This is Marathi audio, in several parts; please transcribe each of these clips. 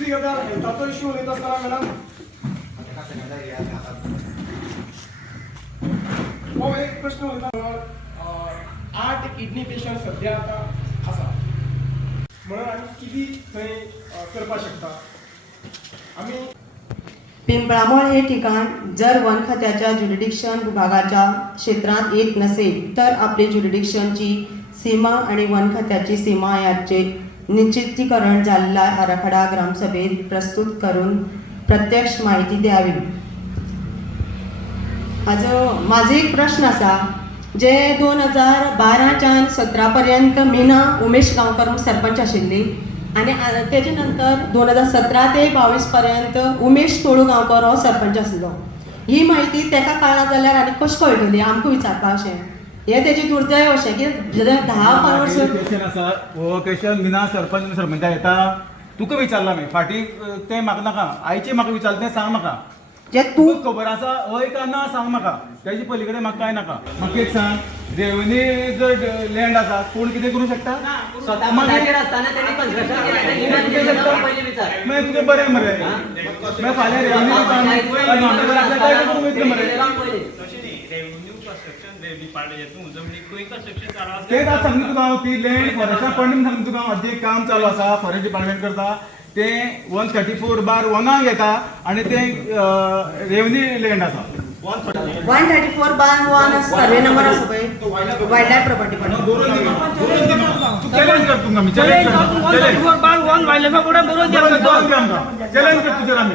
दुसरी गजाल हेल्थाचो इश्यू उलयता आसतना मॅडम हो एक प्रश्न उलयता 8 किडनी पेशंट सध्या आता आसा म्हणून आमी कितें थंय करपाक शकता आमी पिंपळामळ हे ठिकाण जर वन खात्याच्या ज्युरिडिक्शन विभागाच्या क्षेत्रात येत नसेल तर आपली ज्युरिडिक्शनची सीमा आणि वन खात्याची सीमा याचे निश्चितीकरण झालेला आराखडा ग्रामसभेत प्रस्तुत करून प्रत्यक्ष माहिती द्यावी. माझे एक प्रश्न असा जे 2012च्यान 17 पर्यंत मीना उमेश गांवकर सरपंच आशिल्ली आणि तेजे नंतर 2017 ते 22 पर्यंत उमेश तोळू गांवकर हो सरपंच आसलो. ही माहिती तेका कळना जाल्यार आनी कशी कळटली आमकां विचारपाक अशें हे तेजी दुर्दैव अशें की 10-15 वर्स क्वेश्चन आसा हो क्वेश्चन मीना सरपंच येता तुका विचारला मी फाटी तें म्हाका नाका आयचे म्हाका विचारलें तें सांग म्हाका जे तूं खबर आसा हय का ना सांग म्हाका तेजे पलीकडे म्हाका काय नाका म्हाका एक सांग रेवन्यू जर लँड आसा कोण कितें करूं शकता मागीर तुजें बरें मरे मागीर फाल्यां रेवन्यू काय करूंक वयतलें मरे तेच आज सांगता तुका हांव ती लँड फॉरेस्टान पडून सांगता तुका हांव जें काम चालू आसा फॉरेस्ट डिपार्टमेंट करता तें 134/1 घेता आनी तें रेवन्यू लँड आसा 134/1 सर्वे नंबर आसा पळय वायल्ड लायफ प्रॉपर्टी चॅलेंज कर तुमकां आमी चॅलेंज कर 134/1 वायल्ड लायफ कोडा बरोबर चॅलेंज कर तुजेर आमी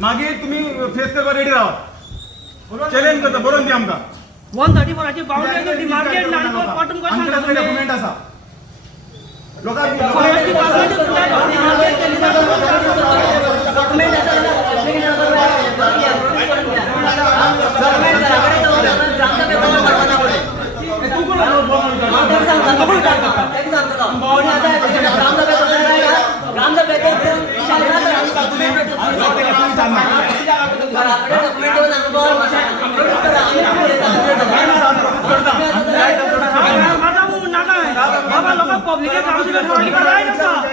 मागीर तुमी फेस करपाक रेडी रावा चॅलेंज करता बरोवन दी आमकां 134 ची बाउंड्री डिमार्केट नाडको पॉटम को सांगता डॉक्युमेंट आसा लोकांक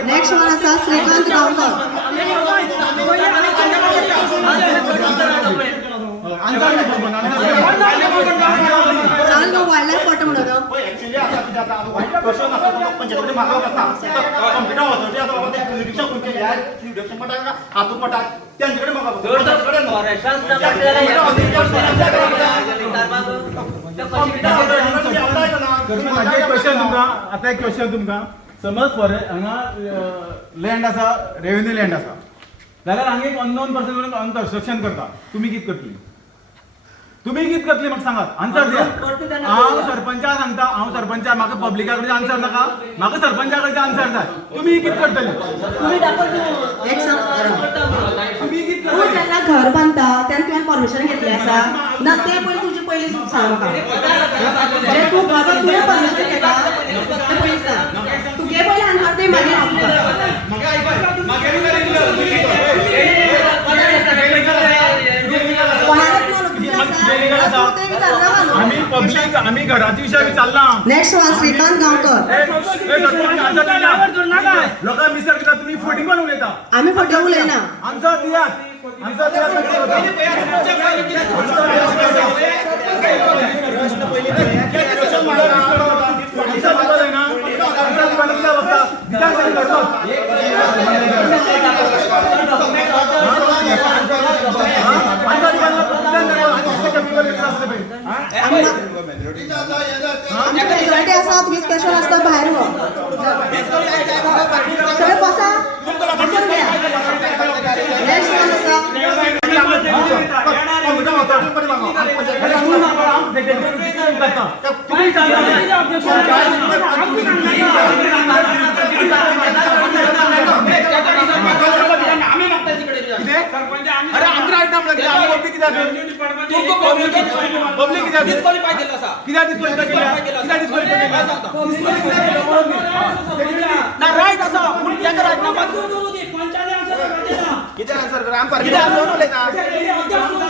नेक्स्ट वन आसा श्रीकांत गांवकर चाल नो वायल्ड लायफ फोटो म्हणून एक्चुअली आता किती आता क्वेश्चन आसा पंचायतीमध्ये म्हाका आसा कंप्युटर ऑथॉरिटी आसा बाबा ते रिक्षा कोण केली आहे रिक्षा पटाक हातून पटाक त्यांच्याकडे म्हाका क्वेश्चन तुमकां आतां एक क्वेश्चन तुमकां समज हांगा लँड आसा रेवन्यू लँड आसा जाल्यार हांगा एक अननोन पर्सन म्हणून कन्स्ट्रक्शन करता तुमी कितें करतली तुमी कितें करतली म्हाका सांगात आन्सर दिया हांव सरपंचाक सांगता हांव सरपंचाक म्हाका पब्लिका कडच्यान आन्सर नाका म्हाका सरपंचा कडच्यान आन्सर जाय तुमी कितें करतली एक तुमी कितें तूं जेन्ना घर बांदता तेन्ना तुवें परमिशन घेतली आसा ना ते पयलीं तुजें पयलीं सांग म्हाका जे तूं बाबा तुवें परमिशन घेता तें पयलीं सांग तुगे पयलीं आन्सर दी मागीर आम्ही घराचे विषय विचारला नेक्स्ट वन श्रीकांत गांवकर लोकांना मिसळ किती तुम्ही फोटिंग पण उलयता आम्ही फोटो उलयना आन्सर दियात आन्सर मेजॉरिटी आसा तुमी स्पेशल आसता भायर गो सगळे बसा नेक्स्ट वन अरे आमच्या आयटम लागले आम्ही पब्लिक किती पब्लिक किती डिस्क्वालिफाय केला असा किती डिस्क्वालिफाय केला ना राईट असा त्याचा राईट ना किती आन्सर करा आम परमिशन घेऊन उलयता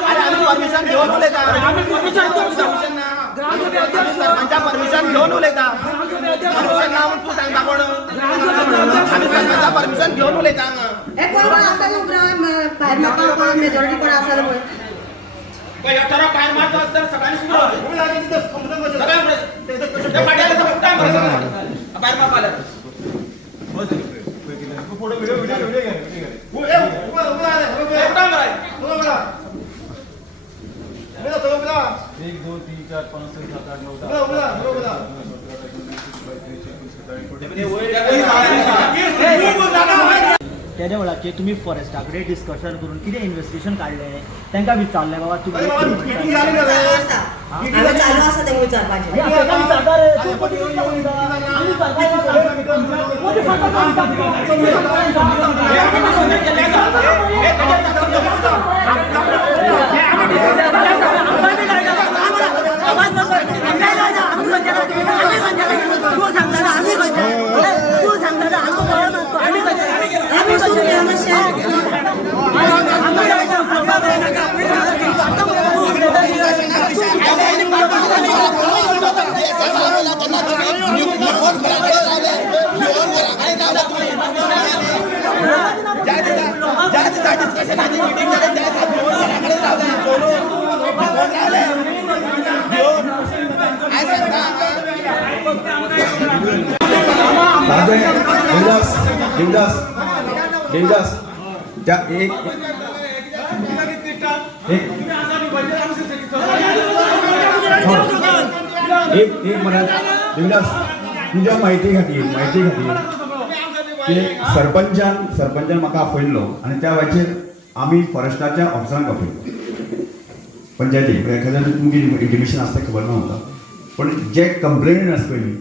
अरे आम्ही परमिशन घेऊन उलयता आम्ही परमिशन सरपंचा परमिशन घेऊन उलयता परमिशन ना म्हणून तू सांगता कोण हांगा परमिशन घेवन उलयता हांगा कोण कोण आसा न्हू भायर म्हाका मेजॉरिटी कोण आसा पळय भायर मारता आसतना सकाळी सुरू भायर मारपाक फोटो व्हिडिओ घे एक 2 3 4 5 6 7 8 9 तेज्या वेळाचेर तुम्ही फॉरेस्टा कडेन डिस्कशन करून कितें इन्व्हेस्टिगेशन काडलें तांकां विचारलें बाबा तुम्ही चालू आसा हांवें चालू आसा तेंका विचारपाचें विचारता रे तूं पटी येवन उलयता आमी देवदास त्या एक म्हणत देवदास तुझ्या माहिती खातीर की सरपंचान म्हाका आपयल्लो आनी त्या वेळाचेर आमी फॉरेस्टाच्या ऑफिसरांक आपयलो पंचायतीक एखाद्यान तुमची इंटिमेशन आसता खबर ना म्हाका पण जे कंप्लेनंट आसा पळय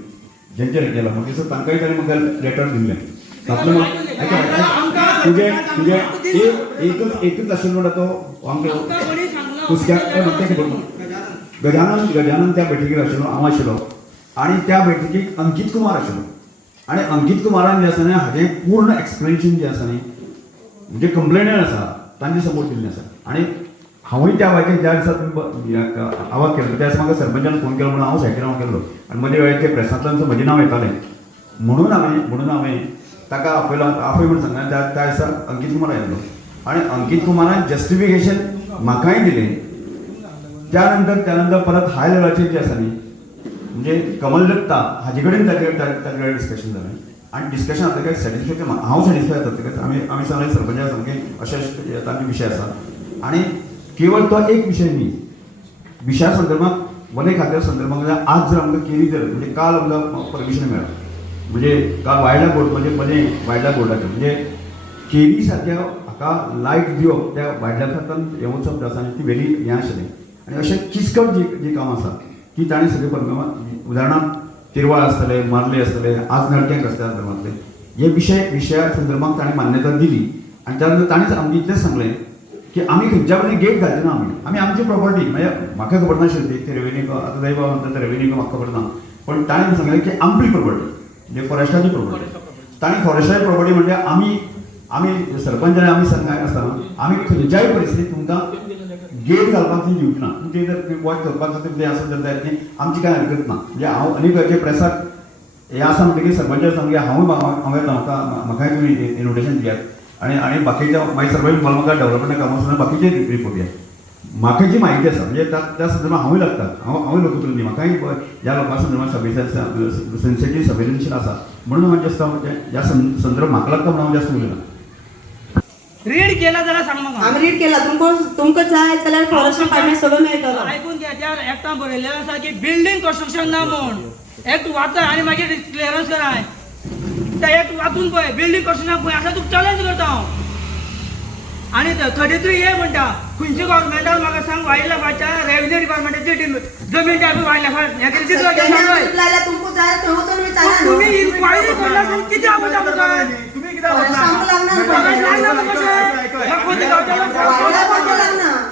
जेंचेर केला म्हाका दिसता तांकांय ताणें म्हाका लेटर दिल्लें तातूंत तुजे एकच आशिल्लो म्हणटा तो आमगे कुसक्याक म्हाका खबर ना गजानन त्या बैठकीर आशिल्लो हांव आशिल्लो आनी त्या बैठकीक अंकीत कुमार आशिल्लो आनी अंकीत कुमारान जें आसा न्ही हाजें पूर्ण एक्सप्लेनेशन जें आसा न्ही म्हणजे कंप्लेनंट आसा तांचे समोर दिल्लें आसा आनी हांवूय त्या वायके ज्या दिसा तुमी आवाज केलो त्या दिसा म्हाका सरपंचान फोन केलो म्हणून हांव सायटीर हांव केल्लो आनी मदीं वेळाचेर प्रेसांतल्यान म्हजें नांव येतालें म्हणून हांवें ताका आपयलो आपय म्हणून सांगलें त्या दिसा अंकीत कुमार आयिल्लो आनी अंकीत कुमारान जस्टिफिकेशन म्हाकाय दिलें त्या नंतर परत हाय लेवलाचेर जें आसा न्ही म्हणजे कमल दत्ता हाजे कडेन ताचे डिस्कशन जालें आनी डिस्कशन जातकच सॅटिस्फॅक्शन हांव सॅटिस्फाय जातकच आमी सांगलें सरपंचाक सामकें अशें तांचे विशय आसा आनी केवळ तो एक विशय न्ही विशया संदर्भात वने खात्या संदर्भात आज जर आमकां केली जर म्हणजे काल आमकां परमिशन मेळ्ळां म्हणजे काल वायल्ड लायफ बोर्ड म्हणजे वायल्ड लायफ बोर्डाचें म्हणजे केरी सारक्या हाका लायट दिवप त्या वायल्ड लायफांतल्यान हे उत्सव जो आसा ती वेरी हें आशिल्लें आनी अशें किचकट जी कामां आसा की ताणें सगळे उदाहरणार्थ तिरवाळ आसतले मारले आसतले आज नडक्यांक रस्त्या संदर्भांतले हे विशया संदर्भात ताणें मान्यता दिली आनी त्या नंतर ताणेंच आमकां इतलेंच सांगलें की आमी खंयच्या कडेन गेट घालचे ना आमी आमची प्रॉपर्टी म्हणजे म्हाका खबर नाशिल्ली ती रेवेन्यू आतां जाय बाबा म्हणटा रेवेन्यू म्हाका खबर ना पण ताणें सांगलें की आमची प्रॉपर्टी म्हणजे फॉरेस्टाची प्रॉपर्टी ताणें फॉरेस्टाची प्रॉपर्टी म्हणजे आमी सरपंचान आमी सांगले आसतना आमी खंयच्याय परिस्थितीत तुमकां गेट घालपाक दिवंक ना तुमचे जर वॉच करपाक कितें आसा जर जायत न्ही आमची कांय हरकत ना म्हणजे हांव आनीक हेचे प्रेसाक हें आसा म्हणटकीर सरपंचान सांगलें हांव येता म्हाकाय तुमी इन्विटेशन दियात आनी बाकीच्या मागीर सरपंच म्हाका डेव्हलपमेंटा कामां आसतना बाकीचे रिपोर्ट दियात म्हाका जी माहिती आसा म्हणजे त्या संदर्भात हांवूय लागता हांवूय लोकप्रतिनिधी म्हाकाय ह्या लोकां संदर्भात सेन्सिटीव संवेदनशील आसा म्हणून हांव जास्त ह्या संदर्भात म्हाका लागता म्हणून हांव जास्त उलयना रीड केला जाल्यार सांग म्हाका आमी रीड केला तुमकां जाय जाल्यार फॉरेस्ट डिपार्टमेंट सगळं मेळटलो आयकून घ्या त्या एक्टान बरयल्लें आसा की बिल्डींग कन्स्ट्रक्शन ना म्हूण एक्ट वाचा आनी मागीर क्लियरन्स कराय त्या एक्ट वाचून पळय बिल्डींग कन्स्ट्रक्शन खंय आसा तुका चॅलेंज करता हांव आनी 33A म्हणटा खंयच्या गव्हर्मेंटान म्हाका सांग वायल्ड लायफाच्या रेव्हेन्यू डिपार्टमेंटाची जमीन त्या वायल्ड लायफान हे कितें तुमकां जाय थंय वचून विचारा तुम्ही इन्क्वायरी करला किती आवाज आमकां तुम्ही कित्याक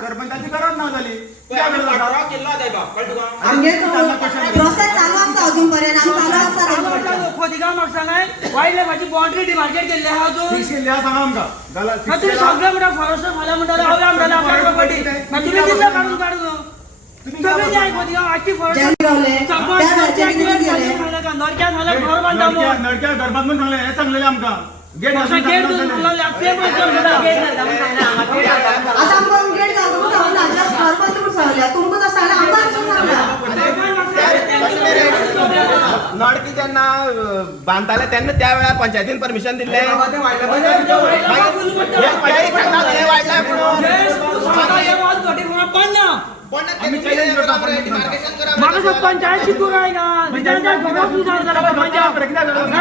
सरपंचाची गरज ना जाली प्रोसेस चालू आसा अजून पर्यंत आमी चालू आसा खोदिगांव म्हाका सांगाय वायल्ड लायफाची बाउंड्री डिमार्केट केल्ली आहा अजून सांगा आमकां तुम्ही सगळे म्हणटा फॉरेस्ट फाल्यां म्हणटा हांव म्हणटा आपल्या प्रॉपर्टी तुम्ही दिल्ले काढून काढून सगळे न्याय खोदिगांव आख्खी फॉरेस्ट नडक्या घर बांधून सांगलें हे सांगलेलें आमकां गेट अशा गेट लावले ते पण आता आमकां गेट घालून सांगला सरपंच म्हणून सांगल्या तुमकां तसं सांगला आमकां सांगला नडकी जेन्ना बांदताले तेन्ना त्या वेळार पंचायतीन परमिशन दिल्ले म्हाका पंचायत शिकून रायना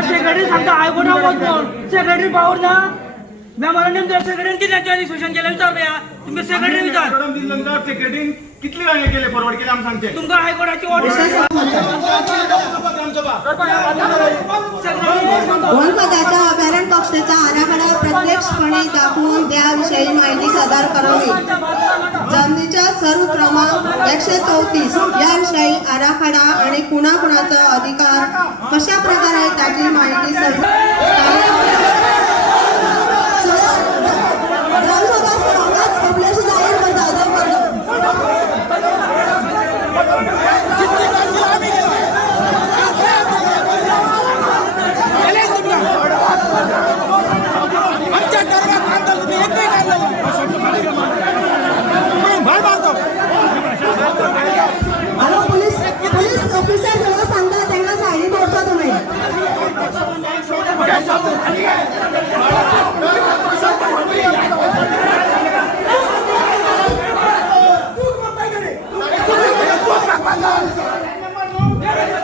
सेक्रेटरी सांगता हायकोर्टाक वच म्हूण सेक्रेटरी पावर ना मेमोरंडम जर सेक्रेटरीन कितें सोशल केलें विचार पळया तुमकां सेक्रेटरी विचार दिल्यानंतर सेक्रेटरीन कितले हे केले फॉरवर्ड केले आमकां सांगचे तुमकां हायकोर्टाची ऑर्डर वनपदाच्या अभयारण्य कक्षेचा आराखडा प्रत्यक्षपणे दाखवून त्याविषयी माहिती सादर करावी जमिनीच्या सर्व क्रमांक 134 याविषयी आराखडा आणि कुणाकुणाचा अधिकार कशा प्रकारे त्याची माहिती ग्रामसभा सभागृहात आपल्याशी जाहीर करतात हॅलो पोलीस ऑफिसर सगळं सांगता त्यांना सायडीन दवरता तुम्ही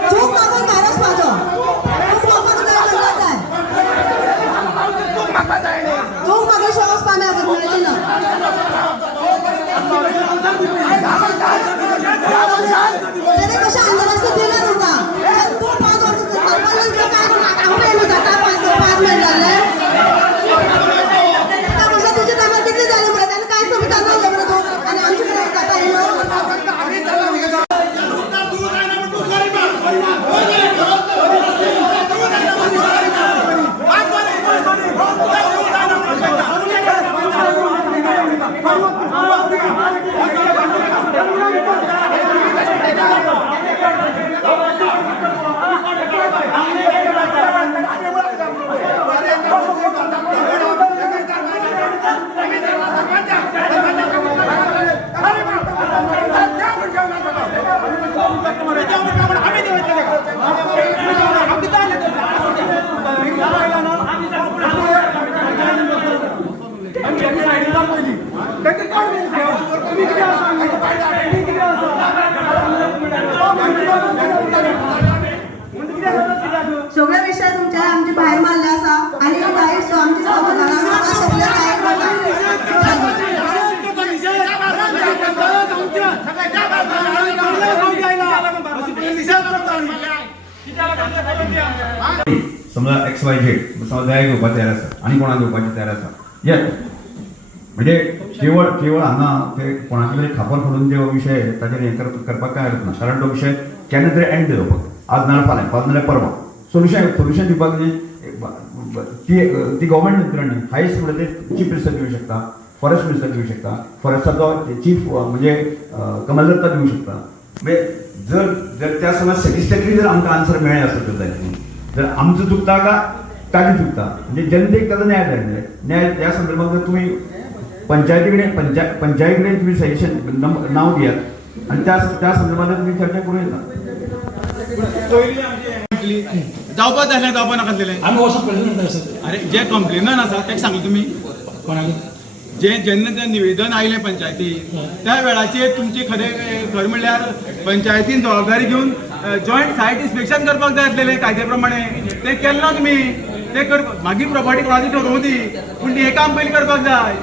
चूक मागून नाराज माझं चूक मागून शोस पाम्या मिळते ना त्याने कशा आंदोलनात दिला नव्हता तू 5 वर्ष सरकारला काय आंबे जाता 5 महिने झाले त्या कशा तुझी कामं किती झाली बरं त्याने काय सुविधा नाही बरं तो आणि आमच्याकडे जाता येईल सगळे विषय तुमच्या आमची बाहेर मारले असा आणि काही आमची सगळे समजा XYZ समजा जाय घेवपाक तयार आसा आनी कोणाक घेवपाचें तयार आसा येस म्हणजे केवळ हांगा ते कोणाचे तरी खापर फोडून जो विषय ताचेर हें करपाक काय हरकत ना कारण तो विषय केन्ना तरी एंड जालो फक्त आज नाल्यार फाल्यां फाल्यां नाल्यार परवा सोल्युशन दिवपाक ती गव्हर्मेंट यंत्रणी हायस्ट म्हणजे चीफ मिनिस्टर दिवं शकता फॉरेस्ट मिनिस्टर दिवं शकता फॉरेस्टाचो चीफ म्हणजे कमालदत्ता दिवं शकता म्हणजे जर त्या समज सॅटिस्फॅक्टरी जर आमकां आन्सर मेळ्ळें आसत जर आमचं चुकता का ताजी चुकता म्हणजे जनतेक ताचो न्याय जाय न्याय त्या संदर्भात जर तुम्ही पंचायतीकडे तुम्ही सजेशन नाव दियात आणि त्या संदर्भात तुम्ही चर्चा करू येता जावपाक जाय जावपाक नाका आम्ही वचप प्रेसिडेंट अरे जे कंप्लेनंट आसा तेका सांगले तुमी जेन्ना तें निवेदन आयलें पंचायती त्या वेळाचेर तुमचे खरें म्हणल्यार पंचायतीन जबाबदारी घेवन जॉयंट सायट इन्स्पेक्शन करपाक जाय आसलेलें कायद्या प्रमाणे तें केलें ना तुमी ते मागीर प्रॉपर्टी कोणाची ठरोवं दी पूण हे काम पयलीं करपाक जाय